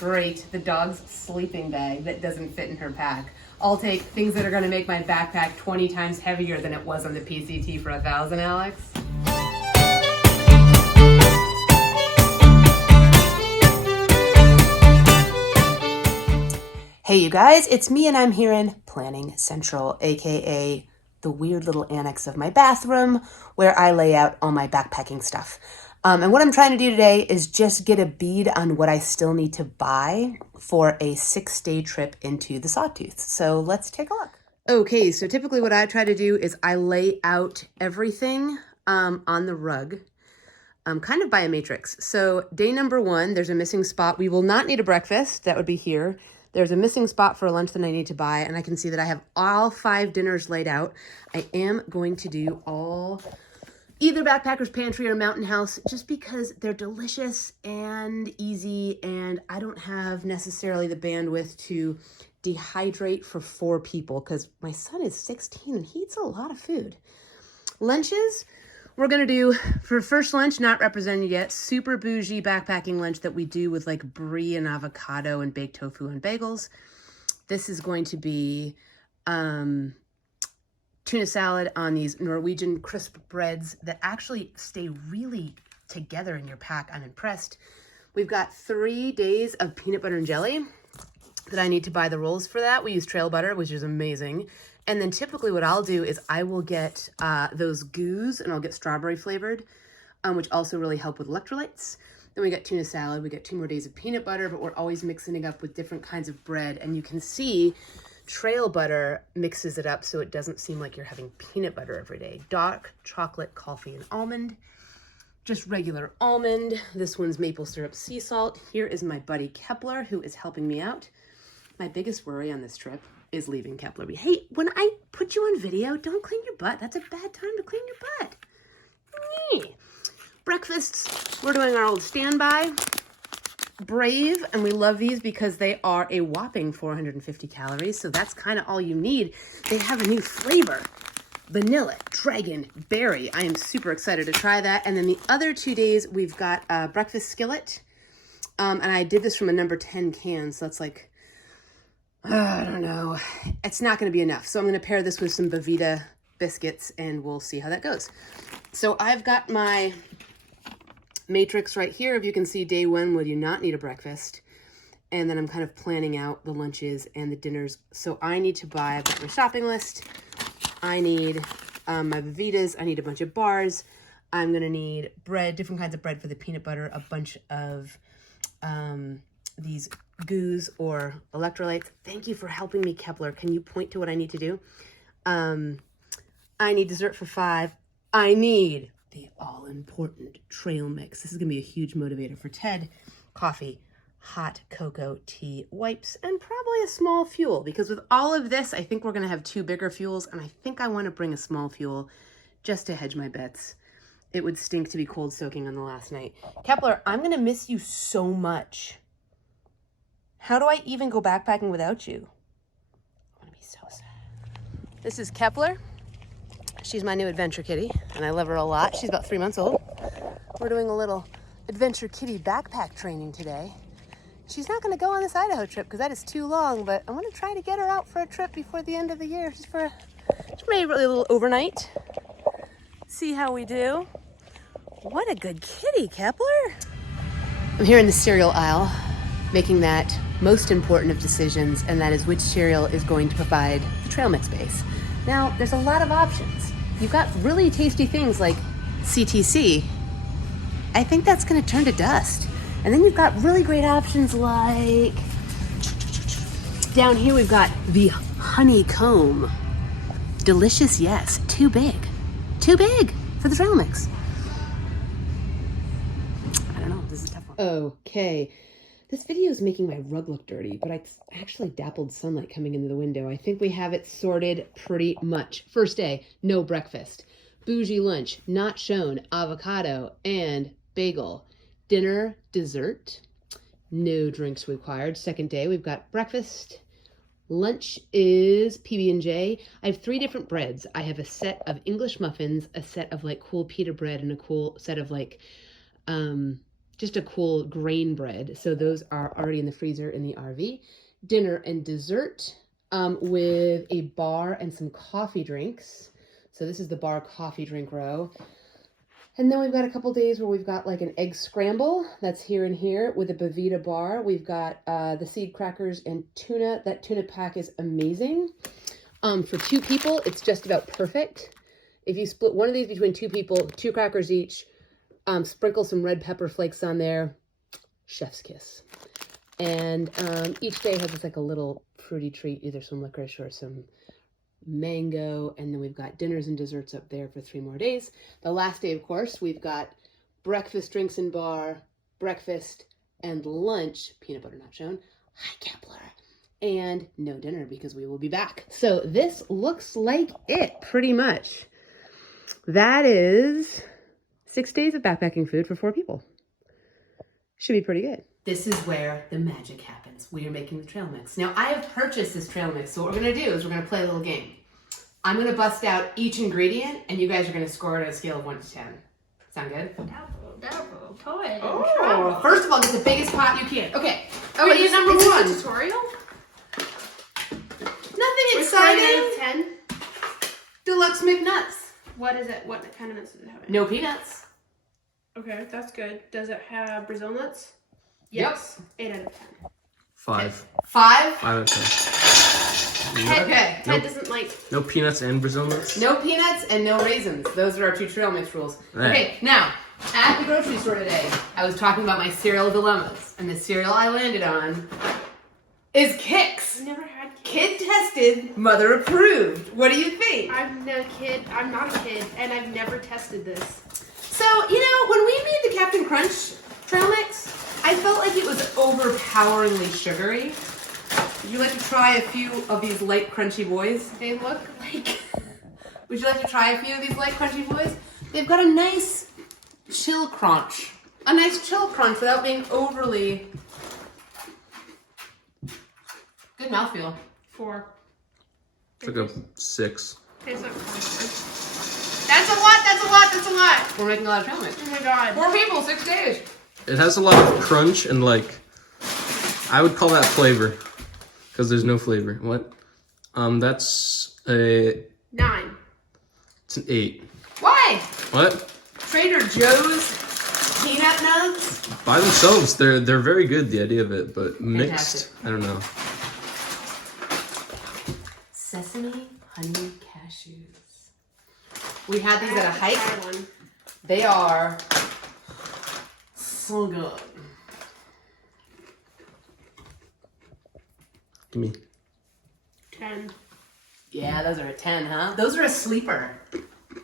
Great, the dog's sleeping bag that doesn't fit in her pack. I'll take things that are gonna make my backpack 20 times heavier than it was on the PCT for 1,000, Alex. Hey you guys, it's me and I'm here in Planning Central, aka the weird little annex of my bathroom where I lay out all my backpacking stuff. And what I'm trying to do today is just get a bead on what I still need to buy for a 6-day trip into the Sawtooth. So let's take a look. Okay, so typically what I try to do is I lay out everything on the rug, kind of by a matrix. So day number 1, there's a missing spot. We will not need a breakfast. That would be here. There's a missing spot for a lunch that I need to buy, and I can see that I have all 5 dinners laid out. I am going to do all either Backpacker's Pantry or Mountain House just because they're delicious and easy, and I don't have necessarily the bandwidth to dehydrate for 4 people because my son is 16 and he eats a lot of food. Lunches, we're gonna do, for first lunch, not represented yet, super bougie backpacking lunch that we do with like brie and avocado and baked tofu and bagels. This is going to be tuna salad on these Norwegian crisp breads that actually stay really together in your pack. I'm impressed. We've got 3 days of peanut butter and jelly that I need to buy the rolls for that. We use trail butter, which is amazing. And then typically what I'll do is I will get those goos and I'll get strawberry flavored, which also really help with electrolytes. Then we got tuna salad. We got 2 more days of peanut butter, but we're always mixing it up with different kinds of bread. And you can see trail butter mixes it up so it doesn't seem like you're having peanut butter every day. Dark chocolate, coffee, and almond. Just regular almond. This one's maple syrup sea salt. Here is my buddy Kepler, who is helping me out. My biggest worry on this trip is leaving Kepler. Hey, when I put you on video, don't clean your butt. That's a bad time to clean your butt. Nee. Breakfasts, we're doing our old standby. Brave, and we love these because they are a whopping 450 calories, so that's kind of all you need. They have a new flavor, vanilla, dragon, berry. I am super excited to try that. And then the other 2 days, we've got a breakfast skillet, and I did this from a number 10 can, so that's like, I don't know, it's not going to be enough. So I'm going to pair this with some Bavita biscuits, and we'll see how that goes. So I've got my matrix right here. If you can see, day 1 we do not need a breakfast, and then I'm kind of planning out the lunches and the dinners. So I need to buy, I've got my shopping list. I need my Bavitas. I need a bunch of bars. I'm gonna need bread, different kinds of bread for the peanut butter, a bunch of these goos or electrolytes. Thank you for helping me, Kepler. Can you point to what I need to do? I need dessert for 5. I need the all-important trail mix. This is gonna be a huge motivator for Ted. Coffee, hot cocoa, tea, wipes, and probably a small fuel, because with all of this, I think we're gonna have 2 bigger fuels, and I think I wanna bring a small fuel just to hedge my bets. It would stink to be cold soaking on the last night. Kepler, I'm gonna miss you so much. How do I even go backpacking without you? I'm gonna be so sad. This is Kepler. She's my new adventure kitty, and I love her a lot. She's about 3 months old. We're doing a little adventure kitty backpack training today. She's not gonna go on this Idaho trip because that is too long, but I'm gonna try to get her out for a trip before the end of the year, just maybe a little overnight. See how we do. What a good kitty, Kepler. I'm here in the cereal aisle, making that most important of decisions, and that is which cereal is going to provide the trail mix base. Now, there's a lot of options. You've got really tasty things like CTC. I think that's gonna turn to dust. And then you've got really great options like, down here we've got the honeycomb. Delicious, yes, too big. Too big for the trail mix. I don't know, this is a tough one. Okay. This video is making my rug look dirty, but it's actually dappled sunlight coming into the window. I think we have it sorted pretty much. First day, no breakfast. Bougie lunch, not shown, avocado and bagel. Dinner, dessert, no drinks required. Second day, we've got breakfast. Lunch is PB&J. I have 3 different breads. I have a set of English muffins, a set of like cool pita bread, and a cool set of like just a cool grain bread. So those are already in the freezer in the RV. Dinner and dessert with a bar and some coffee drinks. So this is the bar coffee drink row. And then we've got a couple days where we've got like an egg scramble. That's here and here with a Bavita bar. We've got the seed crackers and tuna. That tuna pack is amazing. For 2 people, it's just about perfect. If you split one of these between 2 people, 2 crackers each, sprinkle some red pepper flakes on there, chef's kiss. And each day has just like a little fruity treat, either some licorice or some mango. And then we've got dinners and desserts up there for 3 more days. The last day, of course, we've got breakfast, drinks and bar, breakfast and lunch, peanut butter not shown, high Kepler, and no dinner because we will be back. So this looks like it pretty much. That is 6 days of backpacking food for 4 people. Should be pretty good. This is where the magic happens. We are making the trail mix. Now, I have purchased this trail mix, so what we're gonna do is we're gonna play a little game. I'm gonna bust out each ingredient, and you guys are gonna score it on a scale of 1 to 10. Sound good? Double, toy. Oh, first of all, get the biggest pot you can. Okay, Wait, number 1. Tutorial? Nothing Which exciting. out of 10? Deluxe McNuts. What is it? What kind of nuts does it have? No peanuts. Okay, that's good. Does it have Brazil nuts? Yes. 8 out of 10. 5. 5? 5 out of 10. Okay. Ted doesn't like. No peanuts and Brazil nuts? No peanuts and no raisins. Those are our 2 trail mix rules. Right. Okay, now, at the grocery store today, I was talking about my cereal dilemmas. And the cereal I landed on is Kix. I've never had kids. Kid tested, mother approved. What do you think? I'm no kid. I'm not a kid, and I've never tested this. So, you know, when we made the Captain Crunch trail mix, I felt like it was overpoweringly sugary. Would you like to try a few of these light crunchy boys? They look like. Would you like to try a few of these light crunchy boys? They've got a nice chill crunch. A nice chill crunch without being overly... Good mouthfeel. 4. It's like a 6. Tastes like corn. That's a lot. That's a lot. That's a lot. We're making a lot of trail mix. Oh my god. 4 people, 6 days. It has a lot of crunch and like, I would call that flavor. Because there's no flavor. What? That's a... 9. It's an 8. Why? What? Trader Joe's peanut nuts? By themselves, they're very good, the idea of it, but mixed, Fantastic. I don't know. Sesame honey cashews. We had these at a hike. Try one. They are so good. Give me. 10. Yeah, those are a 10, huh? Those are a sleeper.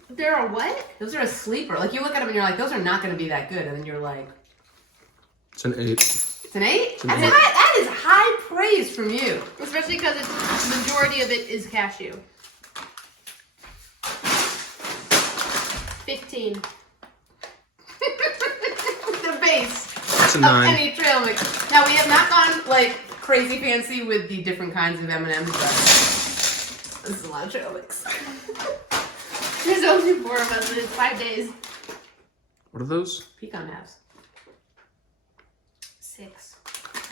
They're a what? Those are a sleeper. Like, you look at them and you're like, those are not going to be that good. And then you're like, It's an 8. it's an 8? an That's 8. high, that is high praise from you. Especially because the majority of it is cashew. 15. The base It's a of 9. any trail mix. Now, we have not gone, like, crazy fancy with the different kinds of M&Ms, but this is a lot of trail mix. There's only 4 of us and it's 5 days. What are those? Pecan halves. 6.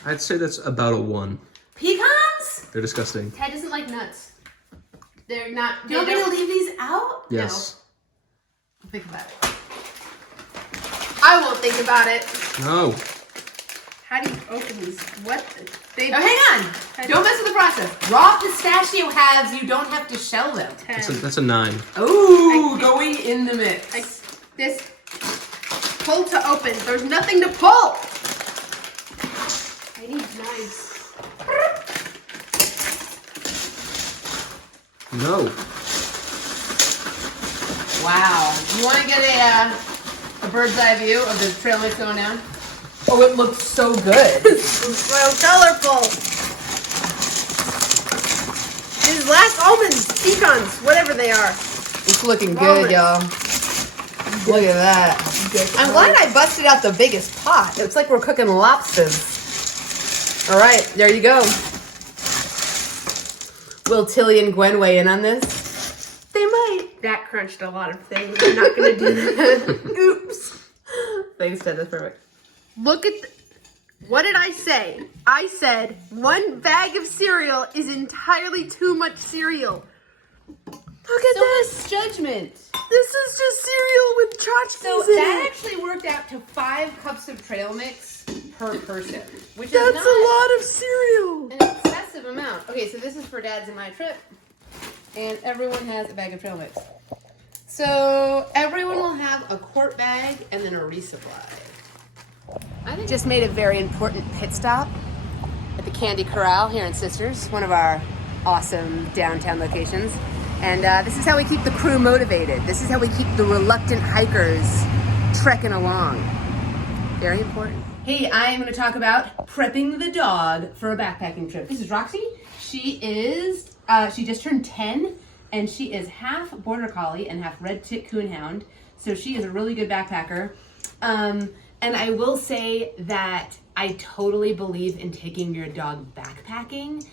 I'd say that's about a 1. Pecans? They're disgusting. Ted doesn't like nuts. They're not. Do you want me to leave these out? Yes. I'll think about it. I won't think about it. No. How do you open these? What? They. Oh, hang on. Don't mess with the process. Raw pistachio halves, you don't have to shell them. 10. That's a 9. Ooh, going in the mix. Like this. Pull to open. There's nothing to pull. I need knives. No. Wow. You want to get a bird's eye view of the trail mix going down? Oh, it looks so good. It's so colorful. These last almonds, pecans, whatever they are. It's looking good, y'all. Look at that. I'm glad I busted out the biggest pot. It's like we're cooking lobsters. All right, there you go. Will Tilly and Gwen weigh in on this? They might. That crunched a lot of things. I'm not gonna do that. Oops. Thanks, Ted. That's perfect. Look at what did I say? I said 1 bag of cereal is entirely too much cereal. Look at this. Much judgment. This is just cereal with tchotchkes So in that it. actually worked out to 5 cups of trail mix per person, which That's is not a lot of cereal. an excessive amount. Okay, so this is for Dad's and my trip, and everyone has a bag of trail mix. So everyone will have a quart bag and then a resupply. I think just made a very important pit stop at the Candy Corral here in Sisters, one of our awesome downtown locations. And this is how we keep the crew motivated. This is how we keep the reluctant hikers trekking along. Very important. Hey, I am going to talk about prepping the dog for a backpacking trip. This is Roxy. She just turned 10, and she is half Border Collie and half Red Tit Coonhound. So she is a really good backpacker. And I will say that I totally believe in taking your dog backpacking.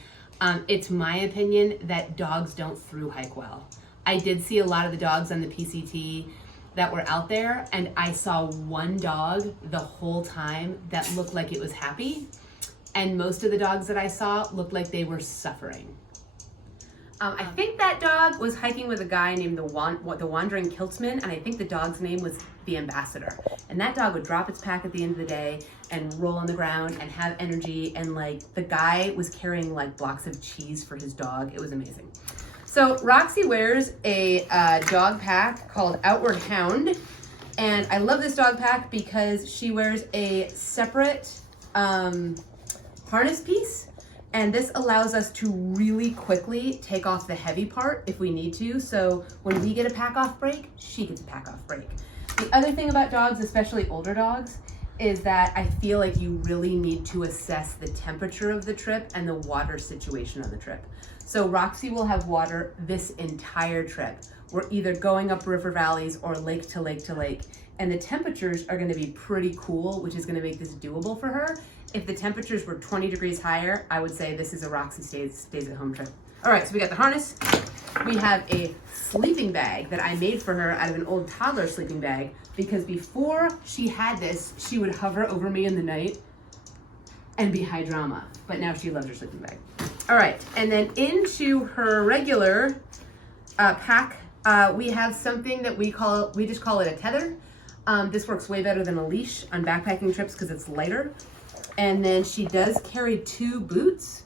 It's my opinion that dogs don't through hike well. I did see a lot of the dogs on the PCT that were out there, and I saw one dog the whole time that looked like it was happy, and most of the dogs that I saw looked like they were suffering. I think that dog was hiking with a guy named the Wandering Kiltsman, and I think the dog's name was the Ambassador. And that dog would drop its pack at the end of the day and roll on the ground and have energy, and like the guy was carrying like blocks of cheese for his dog. It was amazing. So Roxy wears a dog pack called Outward Hound, and I love this dog pack because she wears a separate harness piece. And this allows us to really quickly take off the heavy part if we need to. So when we get a pack off break, she gets a pack off break. The other thing about dogs, especially older dogs, is that I feel like you really need to assess the temperature of the trip and the water situation on the trip. So Roxy will have water this entire trip. We're either going up river valleys or lake to lake to lake. And the temperatures are gonna be pretty cool, which is gonna make this doable for her. If the temperatures were 20 degrees higher, I would say this is a Roxy stays at home trip. All right, so we got the harness. We have a sleeping bag that I made for her out of an old toddler sleeping bag, because before she had this, she would hover over me in the night and be high drama, but now she loves her sleeping bag. All right, and then into her regular pack, we have something that we just call it a tether. This works way better than a leash on backpacking trips because it's lighter. And then she does carry 2 boots.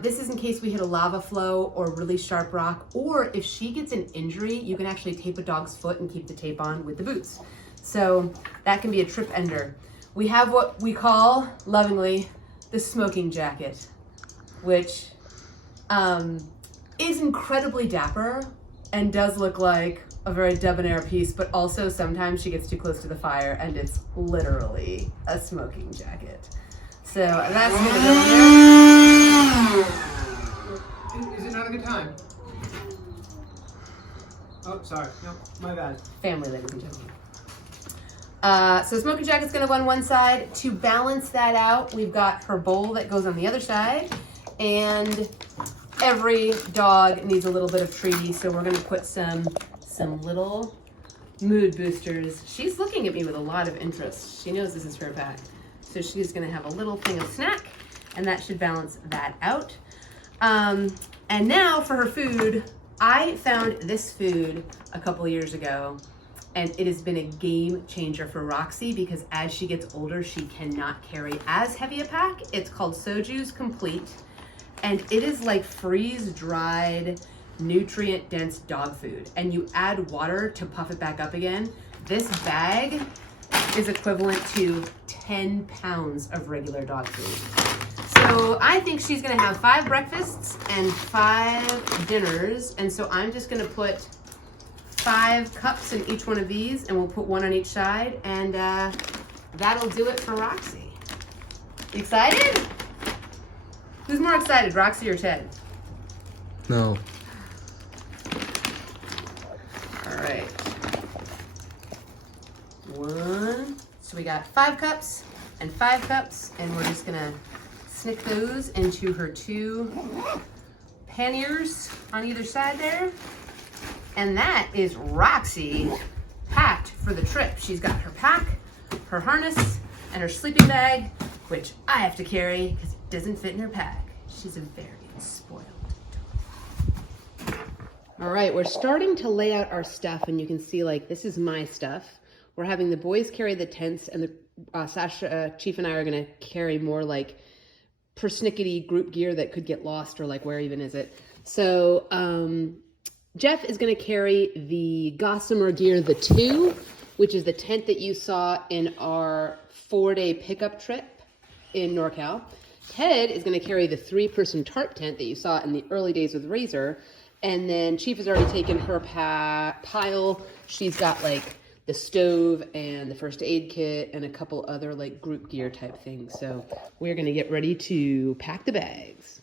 This is in case we hit a lava flow or really sharp rock, or if she gets an injury, you can actually tape a dog's foot and keep the tape on with the boots. So that can be a trip ender. We have what we call, lovingly, the smoking jacket, which is incredibly dapper and does look like a very debonair piece, but also sometimes she gets too close to the fire and it's literally a smoking jacket. So that's gonna go in there. Is it not a good time? Oh, sorry. No, my bad. Family, ladies and gentlemen. So smoking jacket's gonna go on one side. To balance that out, we've got her bowl that goes on the other side, and every dog needs a little bit of treaty, so we're gonna put some little mood boosters. She's looking at me with a lot of interest. She knows this is her pack. So she's gonna have a little thing of snack, and that should balance that out. And now for her food, I found this food a couple of years ago, and it has been a game changer for Roxy because as she gets older, she cannot carry as heavy a pack. It's called Soju's Complete, and it is like freeze-dried, nutrient-dense dog food, and you add water to puff it back up again. This bag is equivalent to 10 pounds of regular dog food. So I think she's gonna have 5 breakfasts and 5 dinners, and so I'm just gonna put 5 cups in each one of these, and we'll put 1 on each side, and that'll do it for Roxy. Excited? Who's more excited, Roxy or Ted? No. All right. 1. So we got 5 cups and 5 cups, and we're just gonna snick those into her 2 panniers on either side there. And that is Roxy packed for the trip. She's got her pack, her harness, and her sleeping bag, which I have to carry because it doesn't fit in her pack. She's a very spoiled dog. All right, we're starting to lay out our stuff, and you can see, like, this is my stuff. We're having the boys carry the tents, and the Sasha, Chief, and I are gonna carry more like persnickety group gear that could get lost, or like, where even is it? So Jeff is gonna carry the Gossamer gear, the 2, which is the tent that you saw in our 4-day pickup trip in NorCal. Ted is gonna carry the 3-person tarp tent that you saw in the early days with Razor. And then Chief has already taken her pile. She's got like the stove and the first aid kit and a couple other like group gear type things. So we're gonna get ready to pack the bags.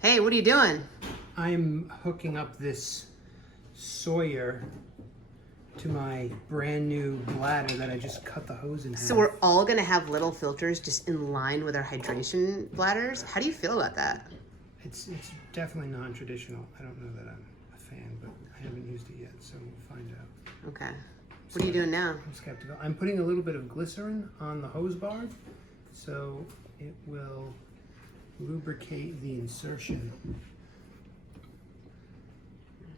Hey, what are you doing? I'm hooking up this Sawyer to my brand new bladder that I just cut the hose in half. So we're all gonna have little filters just in line with our hydration bladders. How do you feel about that? It's definitely non-traditional. I don't know that I'm a fan, but I haven't used it yet, so we'll find out. Okay. What are you doing now? I'm skeptical. I'm putting a little bit of glycerin on the hose bar, so it will lubricate the insertion.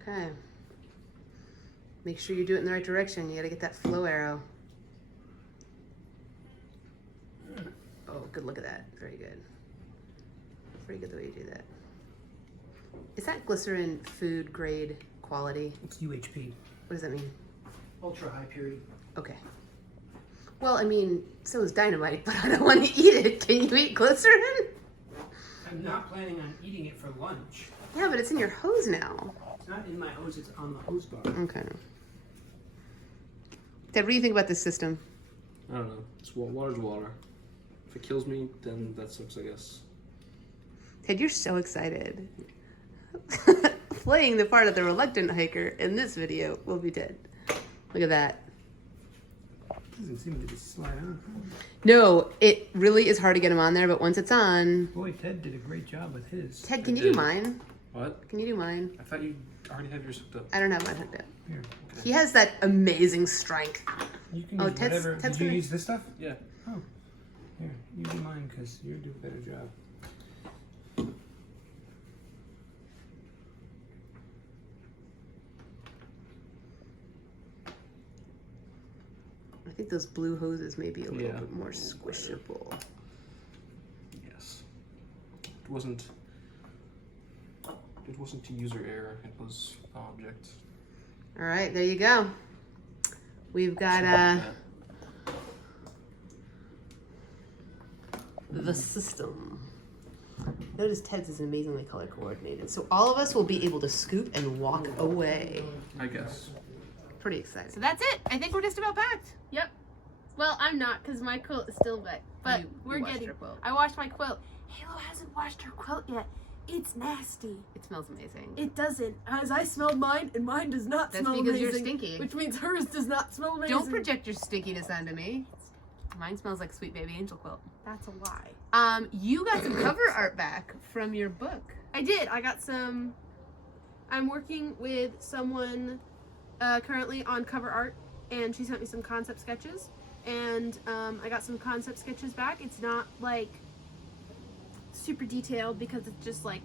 Okay. Make sure you do it in the right direction. You gotta get that flow arrow. Oh, good look at that. Very good. Very good the way you do that. Is that glycerin food grade quality? It's UHP, What does that mean? ultra high purity. Okay. Well, I mean, so is dynamite, but I don't want to eat it. Can you eat glycerin? I'm not planning on eating it for lunch. Yeah, but it's in your hose now. It's not in my hose, it's on the hose bar. Okay. Ted, what do you think about this system? I don't know. It's water's water. If it kills me, then that sucks, I guess. Ted, you're so excited. Playing the part of the reluctant hiker in this video will be Ted. Look at that. Doesn't seem to just slide on. No, it really is hard to get him on there, but once it's on... Boy, Ted did a great job with his. Ted, can you do did. mine? What? Can you do mine? I thought you already had yours hooked up. I don't have mine hooked up. Here. He has that amazing strength. You can Oh, use Ted's- whatever. Ted's Did you gonna- use this stuff? Yeah. Oh. Here, you do mine because you do a better job. I think those blue hoses may be a little Yeah. bit more squishable. Yes. It wasn't to user error. It was object. All right, there you go. We've got the system. Notice Ted's is amazingly color coordinated. So all of us will be able to scoop and walk away. I guess. Pretty excited. So that's it. I think we're just about packed. Yep. Well, I'm not because my quilt is still wet. But You we're washed getting. your quilt. I washed my quilt. Halo hasn't washed her quilt yet. It's nasty. It smells amazing. It doesn't. As I smelled mine, and mine does not That's smell because amazing. you're stinky. Which means hers does not smell amazing. Don't project your stinkiness onto me. Mine smells like Sweet Baby Angel quilt. That's a lie. You got some cover art back from your book. I did. I got some. I'm working with someone currently on cover art, and she sent me some concept sketches. And I got some concept sketches back. It's not like super detailed because it's just like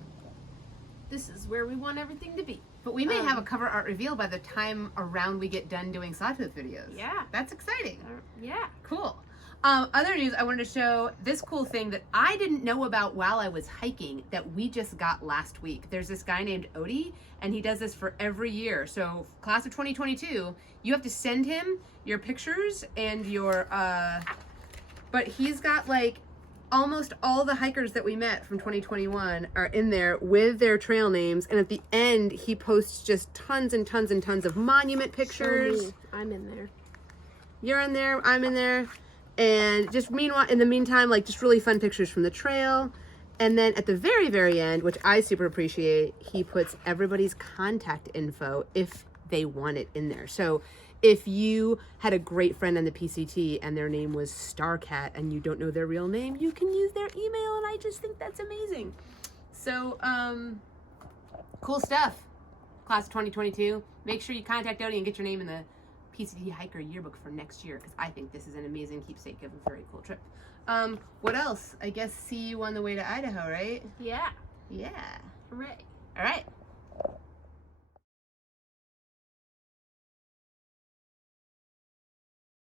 this is where we want everything to be. But we may have a cover art reveal by the time around we get done doing Sawtooth videos. Yeah. That's exciting. Yeah. Cool. Other news, I wanted to show this cool thing that I didn't know about while I was hiking that we just got last week. There's this guy named Odie, and he does this for every year. So class of 2022, you have to send him your pictures and your, but he's got like almost all the hikers that we met from 2021 are in there with their trail names. And at the end, he posts just tons and tons and tons of monument pictures. So me. I'm in there. You're in there, I'm in there. And just meanwhile, in the meantime, like just really fun pictures from the trail. And then at the very, very end, which I super appreciate, he puts everybody's contact info if they want it in there. So if you had a great friend on the PCT and their name was Starcat and you don't know their real name, you can use their email, and I just think that's amazing. So, cool stuff. Class of 2022. Make sure you contact Odie and get your name in the PCT Hiker Yearbook for next year, because I think this is an amazing keepsake of a very cool trip. What else? I guess see you on the way to Idaho, right? Yeah. Yeah. Hooray. All right.